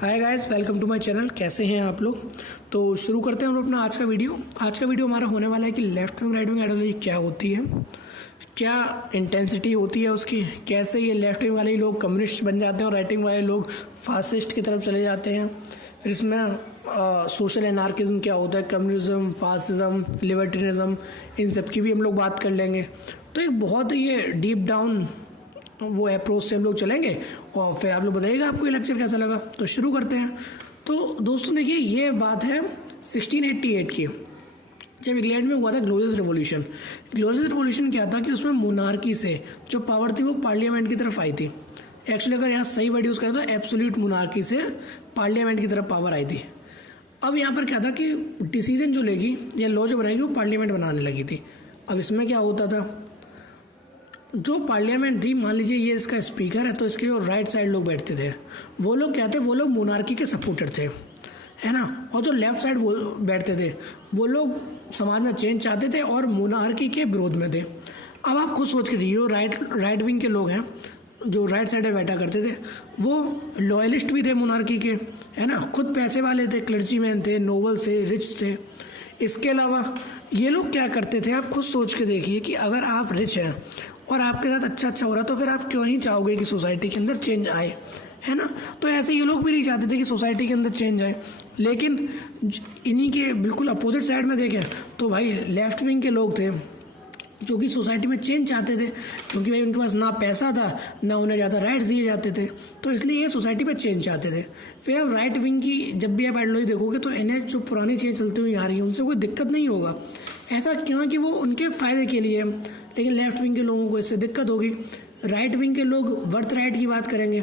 Hi guys, welcome to my channel. कैसे हैं आप लोग। तो शुरू करते हैं हम अपना आज का वीडियो हमारा होने वाला है कि left wing right wing ideology क्या होती है, क्या इंटेंसिटी होती है उसकी, कैसे ये लेफ्ट विंग वाले लोग कम्युनिस्ट बन जाते हैं और राइट विंग वाले लोग फासिस्ट की तरफ चले जाते हैं। फिर इसमें सोशल एनार्किज्म क्या होता है, कम्युनिज्म, फासिज्म, लिबर्टेरियनिज्म, इन सब की भी हम लोग बात कर लेंगे। तो एक बहुत ही ये डीप डाउन वो अप्रोच से हम लोग चलेंगे और फिर आप लोग बताइएगा आपको ये लेक्चर कैसा लगा। तो शुरू करते हैं। तो दोस्तों देखिए, ये बात है 1688 की, जब इंग्लैंड में हुआ था ग्लोरियस रिवॉल्यूशन। ग्लोरियस रिवॉल्यूशन क्या था कि उसमें मोनार्की से जो पावर थी वो पार्लियामेंट की तरफ आई थी। एक्चुअली अगर यहाँ सही वर्ड यूज़ करें तो एब्सोल्यूट मोनार्की से पार्लियामेंट की तरफ पावर आई थी। अब यहाँ पर क्या था कि डिसीजन जो लेगी या लॉ जो बनाएगी वो पार्लियामेंट बनाने लगी थी। अब इसमें क्या होता था, जो पार्लियामेंट थी, मान लीजिए ये इसका स्पीकर है, तो इसके जो राइट साइड लोग बैठते थे वो लोग क्या थे, वो लोग मोनार्की के सपोर्टर थे, है ना। और जो लेफ्ट साइड बैठते थे वो लोग समाज में चेंज चाहते थे और मोनार्की के विरोध में थे। अब आप खुद सोच के देखिए, राइट विंग के लोग हैं जो राइट साइड में बैठा करते थे वो लॉयलिस्ट भी थे मोनार्की के, है ना, खुद पैसे वाले थे, क्लर्जीमैन थे, नोबल थे, रिच थे। इसके अलावा ये लोग क्या करते थे, आप खुद सोच के देखिए कि अगर आप रिच हैं और आपके साथ अच्छा हो रहा तो फिर आप क्यों नहीं चाहोगे कि सोसाइटी के अंदर चेंज आए, है ना। तो ऐसे ये लोग भी नहीं चाहते थे कि सोसाइटी के अंदर चेंज आए। लेकिन इन्हीं के बिल्कुल अपोजिट साइड में देखें तो भाई लेफ्ट विंग के लोग थे जो कि सोसाइटी में चेंज चाहते थे, क्योंकि भाई उनके पास ना पैसा था ना उन्हें ज़्यादा राइट्स दिए जाते थे, तो इसलिए ये सोसाइटी में चेंज चाहते थे। फिर अब राइट विंग की जब भी आप आइडियोलॉजी देखोगे तो इन्हें जो पुरानी चीज़ें चलती हुई आ रही है उनसे कोई दिक्कत नहीं होगा। ऐसा क्यों कि वो उनके फ़ायदे के लिए है। लेकिन लेफ्ट विंग के लोगों को इससे दिक्कत होगी। राइट विंग के लोग बर्थ राइट की बात करेंगे,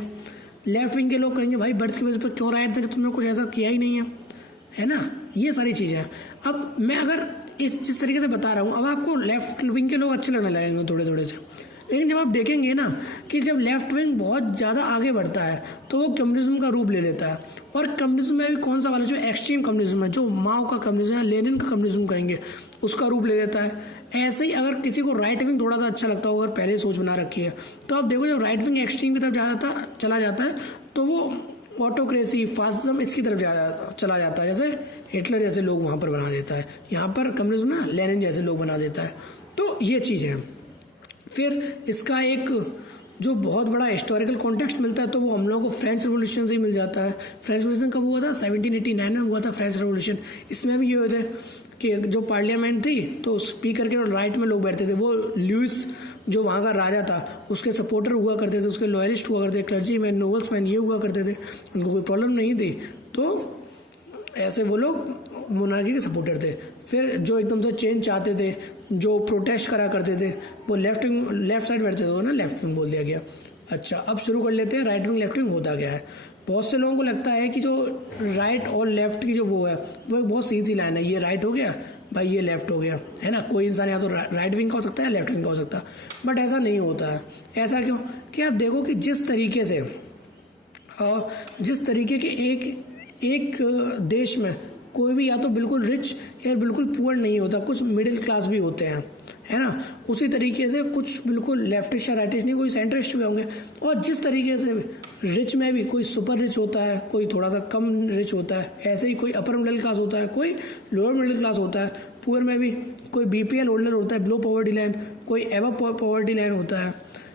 लेफ्ट विंग के लोग कहेंगे भाई बर्थ की वजह पर क्यों राइट देते, तुमने कुछ ऐसा किया ही नहीं है ना। ये सारी चीज़ें हैं। अब मैं अगर जिस तरीके से बता रहा हूँ, अब आपको लेफ्ट विंग के लोग अच्छे लगने लगेंगे थोड़े थोड़े से। लेकिन जब आप देखेंगे ना कि जब लेफ्ट विंग बहुत ज़्यादा आगे बढ़ता है तो वो कम्युनिज्म का रूप ले लेता है। और कम्युनिज्म में भी कौन सा वाला, जो एक्सट्रीम कम्युनिज्म है, जो माओ का कम्युनिज्म है, लेनिन का कम्युनिज्म कहेंगे, उसका रूप ले लेता है। ऐसे ही अगर किसी को राइट विंग थोड़ा सा अच्छा लगता हो, अगर पहले सोच बना रखी है, तो आप देखो जब राइट विंग एक्सट्रीम की तरफ चला जाता है तो वो ऑटोक्रेसी, फासिज्म, इसकी तरफ चला जाता है। जैसे हिटलर जैसे लोग वहाँ पर बना देता है, यहाँ पर कम्युनिज्म में लेनिन जैसे लोग बना देता है। तो ये चीज़ है। फिर इसका एक जो बहुत बड़ा हिस्टोरिकल कॉन्टेक्स्ट मिलता है तो वो हम लोगों को फ्रेंच रेवोल्यूशन से ही मिल जाता है। फ्रेंच रेवोल्यूशन कब हुआ था, 1789 में हुआ था फ्रेंच रेवोल्यूशन। इसमें भी ये हुआ था कि जो पार्लियामेंट थी तो स्पीकर के और राइट में लोग बैठते थे, वो लुइस जो वहाँ का राजा था उसके सपोर्टर हुआ करते थे, उसके लॉयलिस्ट हुआ करते थे, क्लर्जी मैन, नोबल्स मैन, ये हुआ करते थे, उनको कोई प्रॉब्लम नहीं थी। तो ऐसे वो लोग मोनार्की के सपोर्टर थे। फिर जो एकदम से चेंज चाहते थे, जो प्रोटेस्ट करा करते थे, वो लेफ्ट साइड बैठते थे, ना लेफ्ट विंग बोल दिया गया। अच्छा, अब शुरू कर लेते हैं राइट विंग लेफ्ट विंग होता क्या है। बहुत से लोगों को लगता है कि जो राइट और लेफ्ट की जो वो है वो एक बहुत सीधी लाइन है, ये राइट हो गया भाई, ये लेफ्ट हो गया, है ना। कोई इंसान या तो राइट विंग का हो सकता है, लेफ्ट विंग का हो सकता है, बट ऐसा नहीं होता है। ऐसा क्यों कि आप देखो कि जिस तरीके के एक देश में कोई भी या तो बिल्कुल रिच या बिल्कुल पुअर नहीं होता, कुछ मिडिल क्लास भी होते हैं, है ना। उसी तरीके से कुछ बिल्कुल लेफ्टिस्ट या राइटिस्ट नहीं, कोई सेंट्रिस्ट भी होंगे। और जिस तरीके से रिच में भी कोई सुपर रिच होता है, कोई थोड़ा सा कम रिच होता है, ऐसे ही कोई अपर मिडिल क्लास होता है, कोई लोअर मिडिल क्लास होता है। पुअर में भी कोई BPL होल्डर होता है, बिलो पॉवर्टी लाइन, कोई एबव पॉवर्टी लाइन होता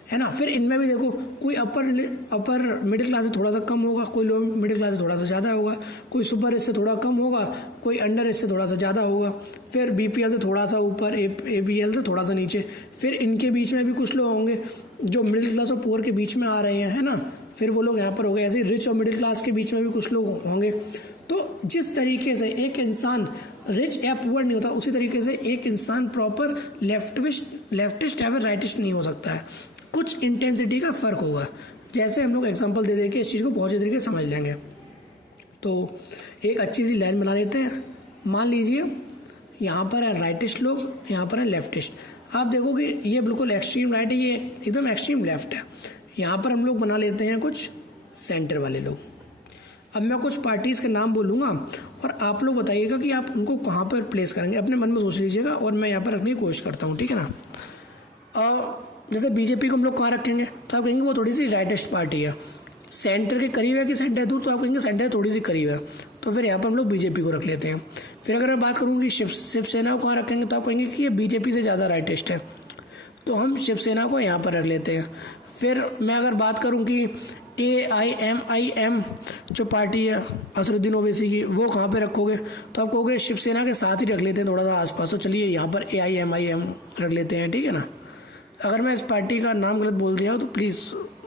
है ना। फिर इनमें भी देखो, कोई अपर मिडिल क्लास से थोड़ा सा कम होगा, कोई लोअर मिडिल क्लास से थोड़ा सा ज़्यादा होगा, कोई सुपर रिच से थोड़ा कम होगा, कोई अंडर रिच से थोड़ा सा ज़्यादा होगा, फिर BPL से थोड़ा सा ऊपर, ABL से थोड़ा सा नीचे। फिर इनके बीच में भी कुछ लोग होंगे जो मिडिल क्लास और पुअर के बीच में आ रहे हैं, है ना। फिर वो लोग यहाँ पर हो गए। ऐसे ही रिच और मिडिल क्लास के बीच में भी कुछ लोग होंगे। तो जिस तरीके से एक इंसान रिच या पुअर नहीं होता, उसी तरीके से एक इंसान प्रॉपर लेफ्टिस्ट या फिर राइटिस्ट नहीं हो सकता है। कुछ इंटेंसिटी का फ़र्क होगा। जैसे हम लोग एग्जांपल दे के इस चीज़ को बहुत अच्छे तरीके से समझ लेंगे। तो एक अच्छी सी लाइन बना लेते हैं। मान लीजिए यहाँ पर है राइटिस्ट लोग, यहाँ पर है लेफ्टिस्ट। आप देखो कि ये बिल्कुल एक्सट्रीम राइट है, ये एकदम एक्सट्रीम लेफ्ट है। यहाँ पर हम लोग बना लेते हैं कुछ सेंटर वाले लोग। अब मैं कुछ पार्टीज़ के नाम बोलूँगा और आप लोग बताइएगा कि आप उनको कहाँ पर प्लेस करेंगे, अपने मन में सोच लीजिएगा और मैं यहाँ पर रखने की कोशिश करता हूँ, ठीक है ना। जैसे BJP को हम लोग कहाँ रखेंगे, तो आप कहेंगे वो थोड़ी सी राइटिस्ट पार्टी है। सेंटर के करीब है कि सेंटर दूर, तो आप कहेंगे सेंटर थोड़ी सी करीब है, तो फिर यहाँ पर हम लोग बीजेपी को रख लेते हैं। फिर अगर मैं बात करूँ कि शिवसेना को कहाँ रखेंगे, तो आप कहेंगे कि ये बीजेपी से ज़्यादा राइटिस्ट है, तो हम शिवसेना को यहाँ पर रख लेते हैं। फिर मैं अगर बात करूँ कि AIMIM जो पार्टी है असरुद्दीन ओवैसी की, वो कहाँ पे रखोगे, तो आप कहोगे शिवसेना के साथ ही रख लेते हैं, थोड़ा सा आसपास। तो चलिए यहाँ पर AIMIM रख लेते हैं, ठीक है ना। अगर मैं इस पार्टी का नाम गलत बोल दिया हो तो प्लीज़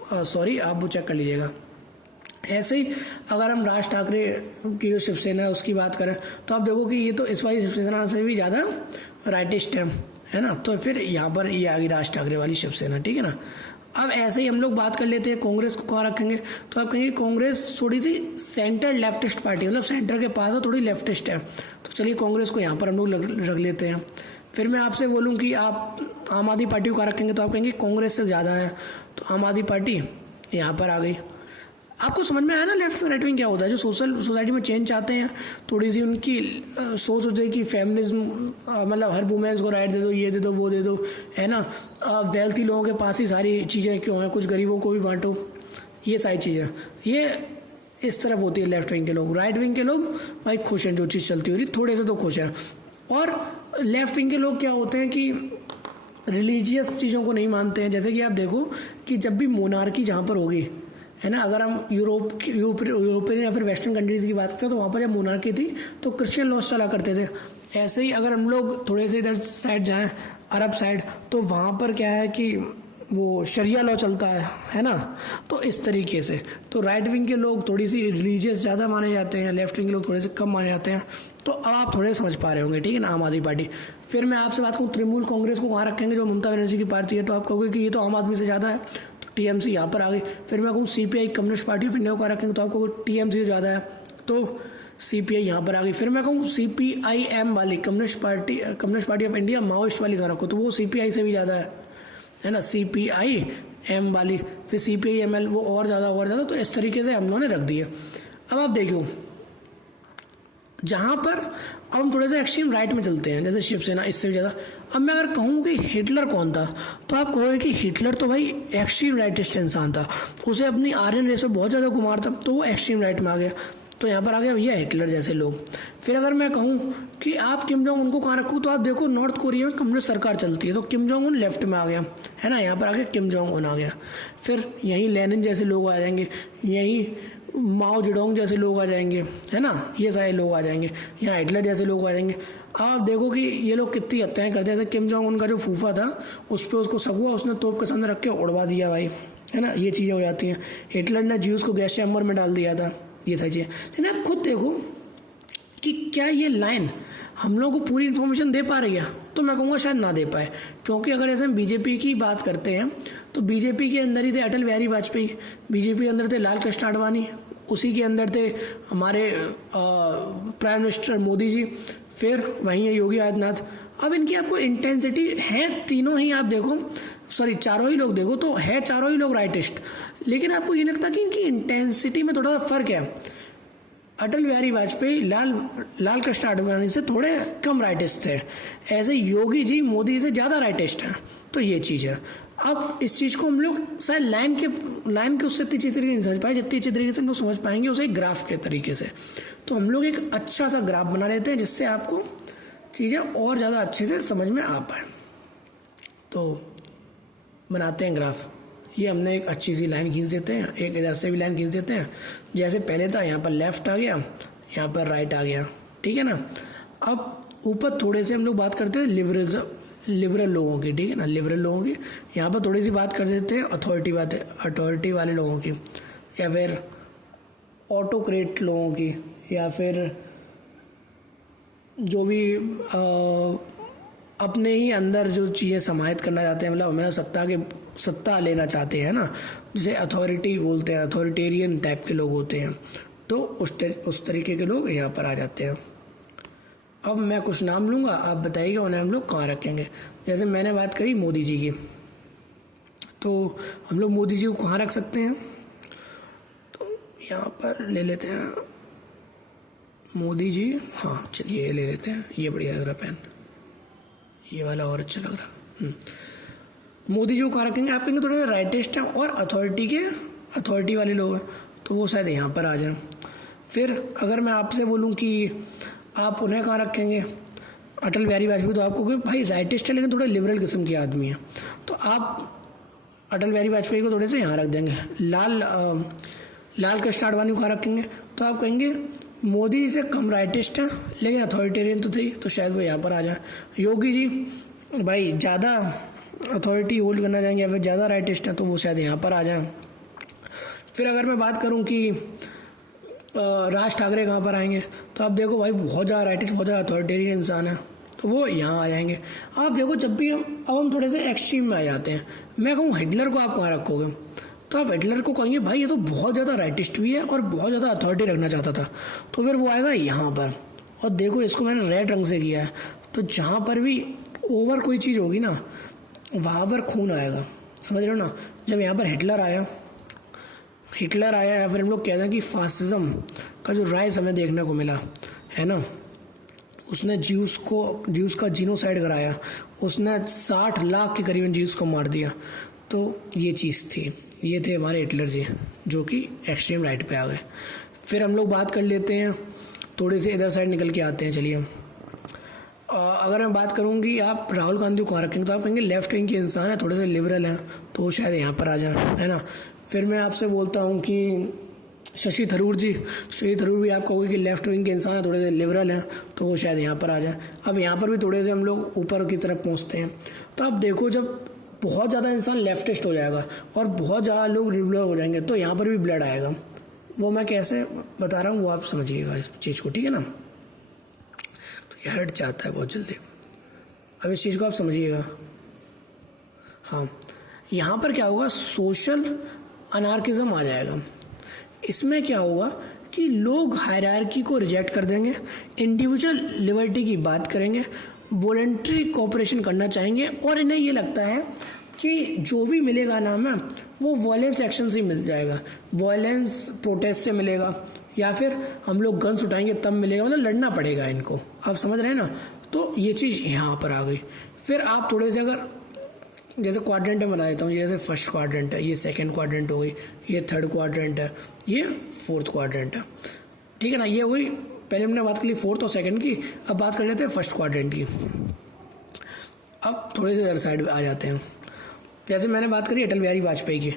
सॉरी, आप वो चेक कर लीजिएगा। ऐसे ही अगर हम राज ठाकरे की जो शिवसेना है उसकी बात करें, तो आप देखो कि ये तो इस बार शिवसेना से भी ज़्यादा राइटिस्ट है ना। तो फिर यहाँ पर ये आ गई राज ठाकरे वाली शिवसेना, ठीक है ना। अब ऐसे ही हम लोग बात कर लेते हैं कांग्रेस को कहाँ रखेंगे, तो आप कहेंगे कांग्रेस थोड़ी सी सेंटर लेफ्टिस्ट पार्टी, मतलब सेंटर के पास है, थोड़ी लेफ्टिस्ट है, तो चलिए कांग्रेस को यहाँ पर हम लोग रख लेते हैं। फिर मैं आपसे बोलूँ कि आप आम आदमी पार्टी को कहाँ रखेंगे, तो आप कहेंगे कांग्रेस से ज़्यादा है, तो आम आदमी पार्टी यहाँ पर आ गई। आपको समझ में आया ना लेफ्ट विंग राइट विंग क्या होता है। जो सोसाइटी में चेंज चाहते हैं, थोड़ी सी उनकी सोच होती है कि फेमिनिज्म, मतलब हर वुमेन्स को राइट दे दो, ये दे दो, वो दे दो, है ना। वेल्थी लोगों के पास ही सारी चीज़ें क्यों हैं, कुछ गरीबों को भी बांटो, ये सारी चीज़ें, ये इस तरफ होती है लेफ्ट विंग के लोग। राइट विंग के लोग भाई खुश हैं, जो चीज़ चलती हो रही थोड़े से तो खुश हैं। और लेफ्ट विंग के लोग क्या होते हैं कि रिलीजियस चीज़ों को नहीं मानते हैं। जैसे कि आप देखो कि जब भी मोनार्की जहाँ पर होगी, है ना, अगर हम यूरोपियन या फिर वेस्टर्न कंट्रीज़ की बात करें, तो वहाँ पर जब मोनार्की थी तो क्रिश्चियन लॉज चला करते थे। ऐसे ही अगर हम लोग थोड़े से इधर साइड जाएं, अरब साइड, तो वहाँ पर क्या है कि वो शरिया लॉ चलता है ना। तो इस तरीके से तो राइट विंग के लोग थोड़ी सी रिलीजियस ज़्यादा माने जाते हैं, लेफ्ट विंग के लोग थोड़े से कम माने जाते हैं। तो अब आप थोड़े समझ पा रहे होंगे, ठीक है ना, आम आदमी पार्टी। फिर मैं आपसे बात करूँ तृणमूल कांग्रेस को कहाँ रखेंगे, जो ममता बनर्जी की पार्टी है, तो आप कहोगे कि ये तो आम आदमी से ज़्यादा है, तो TMC यहाँ पर आ गई। फिर मैं कहूँ CPI communist party of India को कहाँ रखेंगे, तो आपको TMC से ज़्यादा है, तो CPI यहाँ पर आ गई। फिर मैं कहूँ CPIM वाली communist party of India Maoist वाली कहाँ रखो, तो वो CPI से भी ज़्यादा है ना, CPIM वाली। फिर CPIML वो और ज़्यादा, तो इस तरीके से हम लोगों ने रख दिए। अब आप देखो जहाँ पर अब हम थोड़े से एक्सट्रीम राइट में चलते हैं, जैसे शिवसेना, इससे भी ज़्यादा। अब मैं अगर कहूँ कि हिटलर कौन था, तो आप कहोगे कि हिटलर तो भाई एक्सट्रीम राइटिस्ट इंसान था, उसे अपनी आर्यन रेस में बहुत ज़्यादा कुमार था, तो वो एक्सट्रीम राइट में आ गया, तो यहाँ पर आ गया भैया हिटलर जैसे लोग। फिर अगर मैं कहूँ कि आप किम जोंग उनको कहाँ रखूँ, तो आप देखो नॉर्थ कोरिया में कम्युनिस्ट सरकार चलती है, तो किम जोंग उन लेफ्ट में आ गया, है ना, यहाँ पर आ गया किम जोंग उन आ गया। फिर यहीं लेनिन जैसे लोग आ जाएंगे, यहीं माओ जेडोंग जैसे लोग आ जाएंगे, है ना, ये सारे लोग आ जाएंगे, यहाँ हिटलर जैसे लोग आ जाएंगे। अब आप देखो कि ये लोग कितनी हत्याएं करते हैं। जैसे किम जोंग उनका जो फूफा था, उस पर उसको सगुआ उसने तोप के सामने रख के उड़वा दिया भाई, है ना, ये चीज़ें हो जाती हैं। हिटलर ने ज्यूस को गैस चैम्बर में डाल दिया था, ये सारी चीज़ें। लेकिन आप खुद देखो कि क्या ये लाइन हम लोगों को पूरी इन्फॉर्मेशन दे पा रही है, तो मैं कहूँगा शायद ना दे पाए। क्योंकि अगर ऐसे हम बीजेपी की बात करते हैं, तो बीजेपी के अंदर ही थे अटल बिहारी वाजपेयी, बीजेपी के अंदर थे लाल कृष्ण आडवाणी, उसी के अंदर थे हमारे प्राइम मिनिस्टर मोदी जी, फिर वहीं है योगी आदित्यनाथ। अब इनकी आपको इंटेंसिटी है, तीनों ही आप देखो, सॉरी चारों ही लोग देखो तो है, चारों ही लोग राइटिस्ट, लेकिन आपको ये लगता कि इनकी इंटेंसिटी में थोड़ा सा फर्क है। अटल बिहारी वाजपेयी लाल कृष्ण आडवाणी से थोड़े कम राइटिस्ट थे, ऐसे योगी जी मोदी से ज़्यादा राइटिस्ट हैं, तो ये चीज़ है। अब इस चीज़ को हम लोग शायद लाइन के उससे इतनी अच्छी तरीके नहीं समझ पाए, जितनी अच्छी तरीके से हम लोग समझ पाएंगे उसे ग्राफ के तरीके से। तो हम लोग एक अच्छा सा ग्राफ बना लेते हैं, जिससे आपको चीज़ें और ज़्यादा अच्छे से समझ में आ पाए। तो बनाते हैं ग्राफ। ये हमने एक अच्छी सी लाइन खींच देते हैं, एक इधर से भी लाइन खींच देते हैं, जैसे पहले था, यहाँ पर लेफ्ट आ गया, यहाँ पर राइट आ गया, ठीक है ना। अब ऊपर थोड़े से हम लोग बात करते हैं लिबरल लोगों की, ठीक है ना, लिबरल लोगों की। यहाँ पर थोड़ी सी बात कर देते हैं अथॉरिटी वाले लोगों की, या फिर ऑटोक्रेट लोगों की, या फिर जो भी अपने ही अंदर जो चीज़ें समाहित करना चाहते हैं, मतलब हमें सत्ता लेना चाहते हैं ना, जिसे अथॉरिटी बोलते हैं, अथॉरिटेरियन टाइप के लोग होते हैं, तो उस तरीके के लोग यहाँ पर आ जाते हैं। अब मैं कुछ नाम लूँगा, आप बताइएगा उन्हें हम लोग कहाँ रखेंगे। जैसे मैंने बात करी मोदी जी की, तो हम लोग मोदी जी को कहाँ रख सकते हैं, तो यहाँ पर ले लेते हैं मोदी जी, हाँ चलिए ये ले लेते हैं, ये बढ़िया लग रहा पेन, ये वाला और अच्छा लग रहा। मोदी जी को कहाँ रखेंगे, आप कहेंगे थोड़े राइटिस्ट हैं और अथॉरिटी वाले लोग हैं तो वो शायद यहाँ पर आ जाएं। फिर अगर मैं आपसे बोलूँ कि आप उन्हें कहाँ रखेंगे, अटल बिहारी वाजपेयी, तो आपको कि भाई राइटिस्ट है लेकिन थोड़े लिबरल किस्म के आदमी हैं, तो आप अटल बिहारी वाजपेयी को थोड़े से यहाँ रख देंगे। लाल कृष्ण आडवाणी को कहाँ रखेंगे, तो आप कहेंगे मोदी जी से कम राइटिस्ट हैं लेकिन अथॉरिटेरियन तो थे, तो शायद वो यहाँ पर आ जाए। योगी जी भाई ज़्यादा अथॉरिटी होल्ड करना चाहेंगे या फिर ज़्यादा राइटिस्ट हैं, तो वो शायद यहाँ पर आ जाए। फिर अगर मैं बात करूँ कि राज ठाकरे कहाँ पर आएंगे, तो आप देखो भाई बहुत ज़्यादा राइटिस्ट, बहुत ज़्यादा अथॉरिटेरियन इंसान है, तो वो यहाँ आ जाएंगे। आप देखो जब भी हम थोड़े से एक्सट्रीम में आ जाते हैं, मैं कहूँ हिटलर को आप कहाँ रखोगे, तो आप हिटलर को कहेंगे भाई ये तो बहुत ज़्यादा राइटिस्ट भी है और बहुत ज़्यादा अथॉरिटी रखना चाहता था, तो फिर वो आएगा यहाँ पर। और देखो इसको मैंने रेड रंग से किया है, तो जहाँ पर भी ओवर कोई चीज़ होगी ना वहाँ पर खून आएगा, समझ रहे हो ना। जब यहाँ पर हिटलर आया या फिर हम लोग कहते हैं कि फासिज्म का जो राइज हमें देखने को मिला है ना, उसने ज्यूस का जीनोसाइड कराया, उसने 60 लाख के करीबन ज्यूस को मार दिया, तो ये चीज़ थी, ये थे हमारे हिटलर जी जो कि एक्सट्रीम राइट पे आ गए। फिर हम लोग बात कर लेते हैं, थोड़े से इधर साइड निकल के आते हैं। चलिए अगर मैं बात करूँगी आप राहुल गांधी को कहाँ रखेंगे, तो आप कहेंगे लेफ्ट विंग के इंसान है, थोड़े से लिबरल हैं, तो वो शायद यहाँ पर आ जाए, है ना। फिर मैं आपसे बोलता हूँ कि शशि थरूर भी आप कहोगे कि लेफ्ट विंग के इंसान है, थोड़े से लिबरल हैं, तो वो शायद यहाँ पर आ जाए। अब यहाँ पर भी थोड़े से हम लोग ऊपर की तरफ पहुँचते हैं, तो आप देखो जब बहुत ज़्यादा इंसान लेफ्टिस्ट हो जाएगा और बहुत ज़्यादा लोग लिबरल हो जाएंगे, तो यहाँ पर भी ब्लड आएगा। वो मैं कैसे बता रहा हूँ वो आप समझिएगा इस चीज़ को, ठीक है ना। तो ये हट जाता है बहुत जल्दी, अब इस चीज़ को आप समझिएगा। हाँ, यहाँ पर क्या होगा, सोशल अनार्किज्म आ जाएगा। इसमें क्या होगा कि लोग हायरार्की को रिजेक्ट कर देंगे, इंडिविजुअल लिबर्टी की बात करेंगे, वॉलंटरी कोऑपरेशन करना चाहेंगे, और इन्हें ये लगता है कि जो भी मिलेगा ना हमें वो वॉयलेंस एक्शन से मिल जाएगा, वॉयलेंस प्रोटेस्ट से मिलेगा, या फिर हम लोग गन्स उठाएंगे तब मिलेगा, मतलब लड़ना पड़ेगा इनको, आप समझ रहे हैं ना। तो ये चीज़ यहाँ पर आ गई। फिर आप थोड़े से अगर जैसे क्वाड्रेंट में बना देता हूँ, जैसे फर्स्ट क्वाड्रेंट है, ये सेकंड क्वाड्रेंट हो गई, ये थर्ड क्वाड्रेंट है, ये फोर्थ क्वाड्रेंट है, ठीक है ना। ये हो गई, पहले हमने बात कर ली फोर्थ और सेकंड की, अब बात कर लेते हैं फर्स्ट क्वाड्रेंट की। अब थोड़े से इधर साइड आ जाते हैं, जैसे मैंने बात करी अटल बिहारी वाजपेयी की,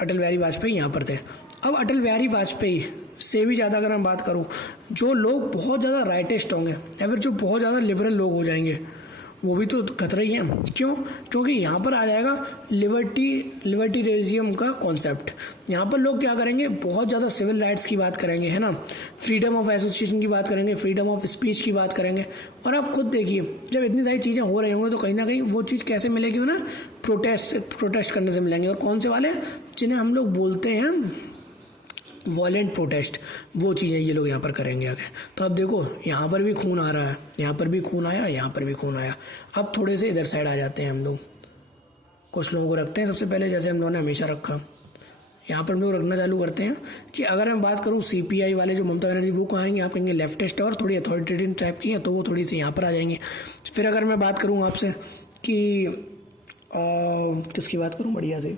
अटल बिहारी वाजपेयी यहाँ पर थे। अब अटल बिहारी वाजपेयी से भी ज़्यादा अगर मैं बात करूँ, जो लोग बहुत ज़्यादा राइटिस्ट होंगे या फिर जो बहुत ज़्यादा लिबरल लोग हो जाएंगे, वो भी तो खतरा ही है। क्यों? क्योंकि यहाँ पर आ जाएगा लिबर्टीरियनिज्म का कॉन्सेप्ट। यहाँ पर लोग क्या करेंगे, बहुत ज़्यादा सिविल राइट्स की बात करेंगे, है ना, फ्रीडम ऑफ एसोसिएशन की बात करेंगे, फ्रीडम ऑफ स्पीच की बात करेंगे। और आप खुद देखिए, जब इतनी सारी चीज़ें हो रही होंगी तो कहीं ना कहीं वो चीज़ कैसे मिलेगी उन्हें, प्रोटेस्ट करने से मिलेंगे। और कौन से वाले, जिन्हें हम लोग बोलते हैं वॉलेंट प्रोटेस्ट, वो चीज़ें ये लोग यहाँ पर करेंगे आगे। तो अब देखो यहाँ पर भी खून आ रहा है, यहाँ पर भी खून आया, यहाँ पर भी खून आया। अब थोड़े से इधर साइड आ जाते हैं हम लोग, कुछ लोगों को रखते हैं सबसे पहले, जैसे हम लोगों ने हमेशा रखा। यहाँ पर हम लोग रखना चालू करते हैं कि अगर मैं बात करूँ CPI वाले जो ममता बनर्जी, वो कहाँ आएंगे, आप कहेंगे लेफ्टिस्ट और थोड़ी अथॉरिटेरियन टाइप की हैं, तो वो थोड़ी सी यहाँ पर आ जाएंगी। फिर अगर मैं बात करूँ आपसे कि किसकी बात करूँ बढ़िया से,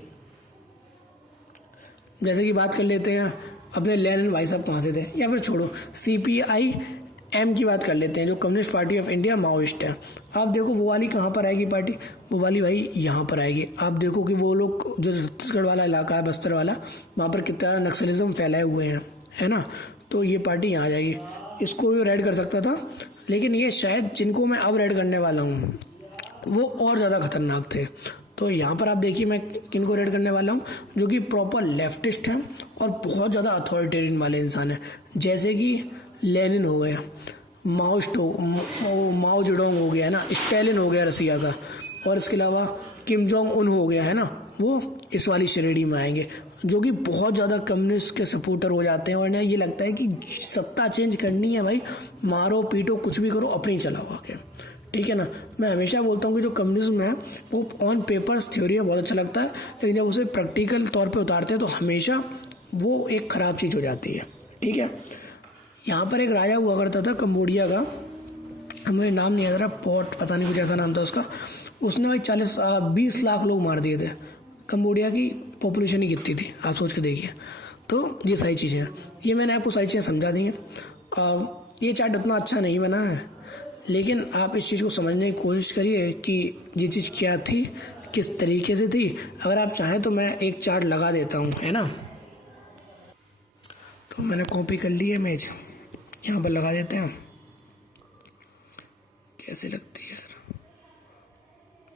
जैसे कि बात कर लेते हैं अपने लेनिन भाई साहब कहाँ से थे, या फिर छोड़ो CPIM की बात कर लेते हैं, जो communist party of India Maoist है। आप देखो वो वाली कहाँ पर आएगी पार्टी, वो वाली भाई यहाँ पर आएगी। आप देखो कि वो लोग जो छत्तीसगढ़ वाला इलाका है, बस्तर वाला, वहाँ पर कितना नक्सलिज्म फैलाए हुए हैं, है ना, तो ये पार्टी यहाँ आ जाएगी। इसको भी रेड कर सकता था, लेकिन ये शायद जिनको मैं अब रेड करने वाला हूँ वो और ज़्यादा खतरनाक थे। तो यहाँ पर आप देखिए मैं किनको रेड करने वाला हूँ, जो कि प्रॉपर लेफ्टिस्ट हैं और बहुत ज़्यादा अथॉरिटेरियन वाले इंसान हैं, जैसे कि लेनिन हो गया, माओ जेडोंग हो गया, है ना, स्टालिन हो गया रसिया का, और इसके अलावा किम जोंग उन हो गया, है ना, वो इस वाली श्रेणी में आएंगे, जो कि बहुत ज़्यादा कम्युनिस्ट के सपोर्टर हो जाते हैं। और इन्हें ये लगता है कि सत्ता चेंज करनी है भाई, मारो पीटो कुछ भी करो, अपनी चलाओ आके, ठीक है ना। मैं हमेशा बोलता हूँ कि जो कम्युनिज्म है वो ऑन पेपर्स थ्योरी में बहुत अच्छा लगता है, लेकिन जब उसे प्रैक्टिकल तौर पे उतारते हैं तो हमेशा वो एक ख़राब चीज़ हो जाती है, ठीक है। यहाँ पर एक राजा हुआ करता था कंबोडिया का, मुझे नाम नहीं याद आ रहा, पॉट पता नहीं कुछ ऐसा नाम था उसका। उसने भाई 20 लाख लोग मार दिए थे, कंबोडिया की पॉपुलेशन ही कितनी थी, आप सोच के देखिए। तो ये सारी चीज़ें हैं, ये मैंने आपको सारी चीज़ें समझा दी हैं। ये चार्ट उतना अच्छा नहीं बना है, लेकिन आप इस चीज़ को समझने की कोशिश करिए कि ये चीज़ क्या थी, किस तरीके से थी। अगर आप चाहें तो मैं एक चार्ट लगा देता हूँ, है ना। तो मैंने कॉपी कर ली है इमेज, यहाँ पर लगा देते हैं। कैसे लगती है यार,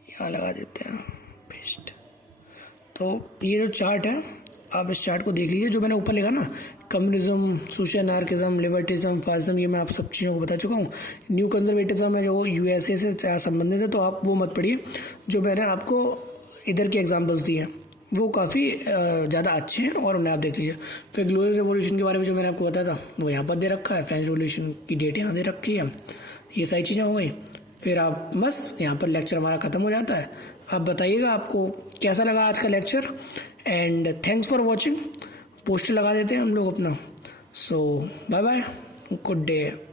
यहाँ लगा देते हैं पेस्ट। तो ये जो चार्ट है, आप इस चार्ट को देख लीजिए। जो मैंने ऊपर लिखा ना, कम्युनिज्म, सोशल एनार्किज्म, लिबर्टिज्म, फासिज्म, ये मैं आप सब चीज़ों को बता चुका हूँ। न्यू कंजर्वेटिज्म है जो यूएसए से संबंधित है, तो आप वो मत पढ़िए। जो मैंने आपको इधर के एग्जांपल्स दिए हैं वो काफ़ी ज़्यादा अच्छे हैं और उन्हें आप देख लीजिए। फिर ग्लोरियस रेवोल्यूशन के बारे में जो मैंने आपको बताया था वो यहाँ पर दे रखा है, फ्रेंच रेवोल्यूशन की डेट यहाँ दे रखी है। ये सारी चीज़ें हो गई। फिर आप बस यहाँ पर लेक्चर हमारा ख़त्म हो जाता है। आप बताइएगा आपको कैसा लगा आज का lecture, and thanks for watching. Poster लगा देते हैं हम लोग अपना। सो बाय बाय, गुड डे।